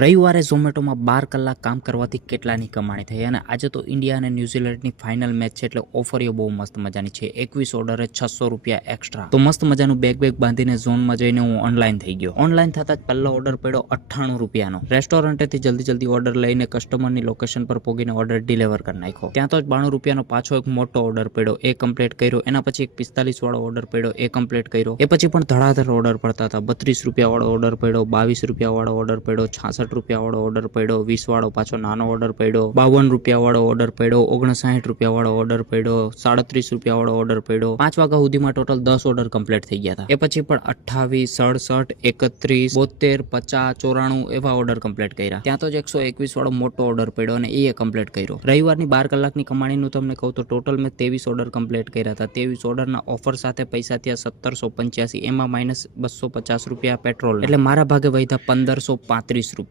રવિવારે ઝોમેટોમાં 12 કલાક કામ કરવાથી કેટલાની કમાણી થઈ અને આજે તો ઇન્ડિયા અને ન્યૂઝીલેન્ડની ફાઇનલ મેચ છે એટલે ઓફરીઓ બહુ મસ્ત મજાની છે. 21 ઓર્ડરે 600 રૂપિયા એક્સ્ટ્રા. તો મસ્ત મજાનું બેગ બાંધીને ઝોનમાં જઈને હું ઓનલાઈન થઈ ગયો. ઓનલાઈન થતા જ પહેલો ઓર્ડર પડ્યો 98 રૂપિયાનો. રેસ્ટોરન્ટેથી જલ્દી ઓર્ડર લઈને કસ્ટમરની લોકેશન પર પોગીને ઓર્ડર ડિલિવર કરી નાખ્યો. ત્યાં તો જ 92 રૂપિયાનો પાછો એક મોટો ઓર્ડર પડ્યો, એ કમ્પ્લીટ કર્યો. એના પછી એક 45 વાળો ઓર્ડર પડ્યો, એ કમ્પ્લીટ કર્યો. એ પછી પણ ધડાધડ ઓર્ડર પડતા હતા. 32 રૂપિયા વાળો ઓર્ડર પડ્યો, 22 રૂપિયા વાળો ઓર્ડર પડ્યો, 66 રૂપિયા વાળો ઓર્ડર પડ્યો, 20 વાળો પાછો નાનો ઓર્ડર પડ્યો, 52 રૂપિયા વાળો ઓર્ડર પડ્યો, 59 રૂપિયા વાળો ઓર્ડર પડ્યો, 37 રૂપિયા વાળો ઓર્ડર પડ્યો. 5 વાગ્યા સુધીમાં ટોટલ 10 ઓર્ડર કમ્પ્લીટ થઈ ગયા હતા. એ પછી પણ 28, 67, 31, 72, 50, 94 એવા ઓર્ડર કમ્પ્લીટ કર્યા. ત્યાં તો જ 121 વાળો મોટો ઓર્ડર પડ્યો અને એ કમ્પ્લીટ કર્યો. રવિવારની 12 કલાકની કમાણીનું તમને કહું તો ટોટલ મેં 23 ઓર્ડર કમ્પ્લીટ કર્યા હતા. 23 ઓર્ડરના ઓફર સાથે પૈસા થયા 1785, એમાં -250 રૂપિયા પેટ્રોલ, એટલે મારા ભાગે વધ્યા 1535 રૂપિયા.